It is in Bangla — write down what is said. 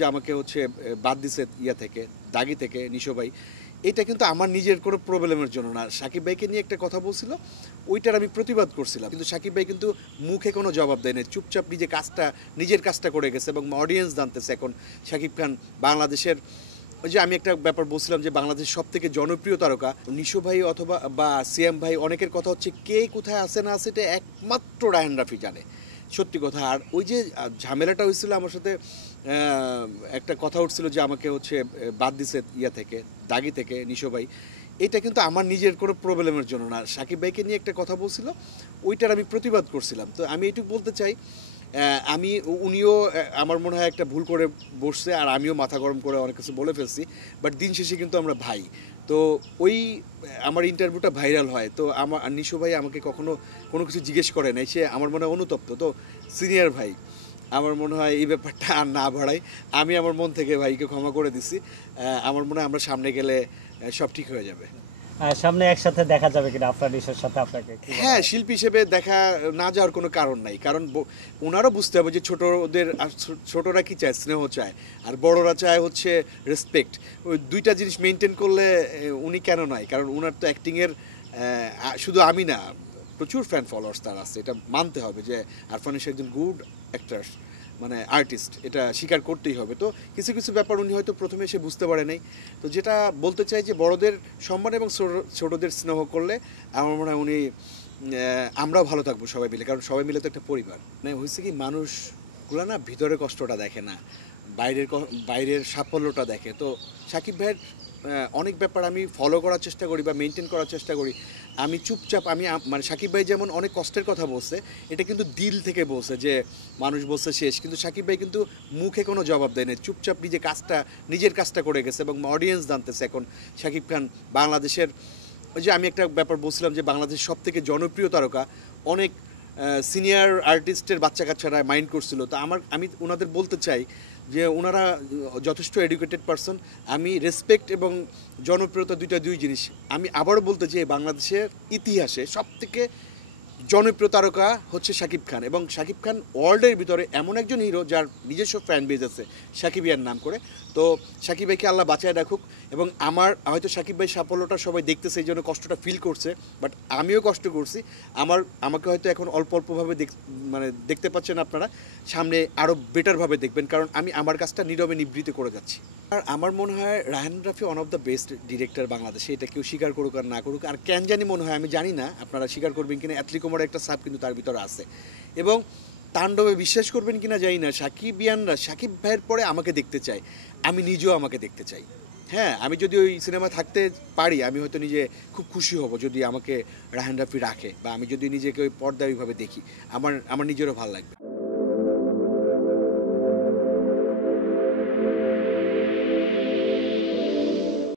যে আমাকে বাদ দিছে ইয়া থেকে, দাগি থেকে নিশো ভাই। এটা কিন্তু আমার নিজের কোনো প্রবলেমের জন্য না। সাকিব ভাইকে নিয়ে একটা কথা বলছিল, ওইটার আমি প্রতিবাদ করছিলাম। কিন্তু সাকিব ভাই কিন্তু মুখে কোনো জবাব দেয় না, চুপচাপ নিজের কাজটা করে গেছে এবং অডিয়েন্স জানতেছে এখন সাকিব খান বাংলাদেশের। ওই যে আমি একটা ব্যাপার বলছিলাম যে বাংলাদেশের সব থেকে জনপ্রিয় তারকা নিশো ভাই অথবা বা সিএম ভাই, অনেকের কথা হচ্ছে কে কোথায় আছে না আছে এটা একমাত্র রায়হান রাফি জানে, সত্যি কথা। আর ওই যে ঝামেলাটা হয়েছিল আমার সাথে, একটা কথা উঠছিল যে আমাকে বাদ দিছে ইয়া থেকে, দাগি থেকে নিশো ভাই। এটা কিন্তু আমার নিজের কোনো প্রবলেমের জন্য না। সাকিব ভাইকে নিয়ে একটা কথা বলছিল, ওইটার আমি প্রতিবাদ করছিলাম। তো আমি এইটুকু বলতে চাই, উনিও আমার মনে হয় একটা ভুল করে বসছে, আর আমিও মাথা গরম করে অনেক কিছু বলে ফেলছি। বাট দিন শেষে কিন্তু আমরা ভাই। তো ওই আমার ইন্টারভিউটা ভাইরাল হয়, তো আমার নিশো ভাই আমাকে কখনো কোনো কিছু জিজ্ঞেস করে নাই, সে আমার মনে হয় অনুতপ্ত। তো সিনিয়র ভাই, আমার মনে হয় এই ব্যাপারটা আর না বাড়াই। আমি আমার মন থেকে ভাইকে ক্ষমা করে দিছি। আমার মনে হয় আমরা সামনে গেলে সব ঠিক হয়ে যাবে। সামনে একসাথে দেখা যাবে কিনা আপনার নিশোর সাথে? আপনাকে হ্যাঁ, শিল্পী হিসেবে দেখা না যাওয়ার কোনো কারণ নাই, কারণ ওনারও বুঝতে হবে যে ছোটরা কি চায়, স্নেহ চায়, আর বড়রা চায় রেসপেক্ট। ওই দুইটা জিনিস মেনটেন করলে উনি কেন নয়, কারণ ওনার তো অ্যাক্টিংয়ের শুধু আমি না, প্রচুর ফ্যান ফলোয়ার্স তার আছে, এটা মানতে হবে যে আরফান নিশো একজন গুড অ্যাক্টার, মানে আর্টিস্ট, এটা স্বীকার করতেই হবে। তো কিছু কিছু ব্যাপার উনি হয়তো প্রথমে এসে বুঝতে পারে নাই। তো যেটা বলতে চাই যে বড়দের সম্মান এবং ছোটদের স্নেহ করলে আমার মনে হয় আমরাও ভালো থাকবো সবাই মিলে, কারণ সবাই মিলে তো একটা পরিবার। মানে হয়েছে কি, মানুষগুলো না ভিতরের কষ্টটা দেখে না, বাইরের সাফল্যটা দেখে। তো সাকিব ভাইয়ের অনেক ব্যাপার আমি ফলো করার চেষ্টা করি বা মেনটেন করার চেষ্টা করি। আমি চুপচাপ, মানে সাকিব ভাই যেমন অনেক কষ্টের কথা বলছে, এটা কিন্তু দিল থেকে বলছে যে মানুষ বলছে শেষ, কিন্তু সাকিব ভাই কিন্তু মুখে কোনো জবাব দেয় না, চুপচাপ নিজের কাজটা করে গেছে এবং অডিয়েন্স জানতেছে এখন সাকিব খান বাংলাদেশের। ওই যে আমি একটা ব্যাপার বলছিলাম যে বাংলাদেশের সব থেকে জনপ্রিয় তারকা, অনেক সিনিয়র আর্টিস্টের বাচ্চা কাচ্চারা মাইন্ড করছিল। তো আমি ওনাদের বলতে চাই যে ওনারা যথেষ্ট এডুকেটেড পারসন। আমি রেসপেক্ট এবং জনপ্রিয়তা দুই জিনিস। আমি আবারও বলতে চাই, বাংলাদেশের ইতিহাসে সব থেকে জনপ্রিয় তারকা হচ্ছে শাকিব খান, এবং শাকিব খান ওয়ার্ল্ডের ভিতরে এমন একজন হিরো যার নিজস্ব ফ্যান বেজ আছে সাকিবিয়ার নাম করে। তো সাকিব ভাইকে আল্লাহ বাঁচায় রাখুক। এবং আমার হয়তো সাকিব ভাই সাফল্যটা সবাই দেখতেছে, এই জন্য কষ্টটা ফিল করছে, বাট আমিও কষ্ট করছি। আমাকে হয়তো এখন অল্প অল্পভাবে দেখতে পাচ্ছেন আপনারা, সামনে আরও বেটারভাবে দেখবেন, কারণ আমি আমার কাজটা নীরবে নিবৃত্ত করে যাচ্ছি। আর আমার মনে হয় Raihan Rafi one of the best director বাংলাদেশে, এটা কেউ স্বীকার করুক আর না করুক। আর কেন জানি মনে হয়, আমি জানি না আপনারা স্বীকার করবেন কিনা, অ্যাথলিকোমার একটা সাপ কিন্তু তার ভিতরে আছে। এবং তাণ্ডবে বিশ্বাস করবেন কিনা জানি না, সাকিবিয়ানরা সাকিব ভাইয়ের পরে আমাকে দেখতে চায়, আমি নিজেও আমাকে দেখতে চাই। হ্যাঁ, আমি যদি ওই সিনেমা থাকতে পারি, আমি হয়তো নিজে খুব খুশি হব যদি আমাকে রায়হান রাফি রাখে, বা আমি যদি নিজেকে ওই পর্দায় ওইভাবে দেখি, আমার নিজেরও ভালো লাগবে।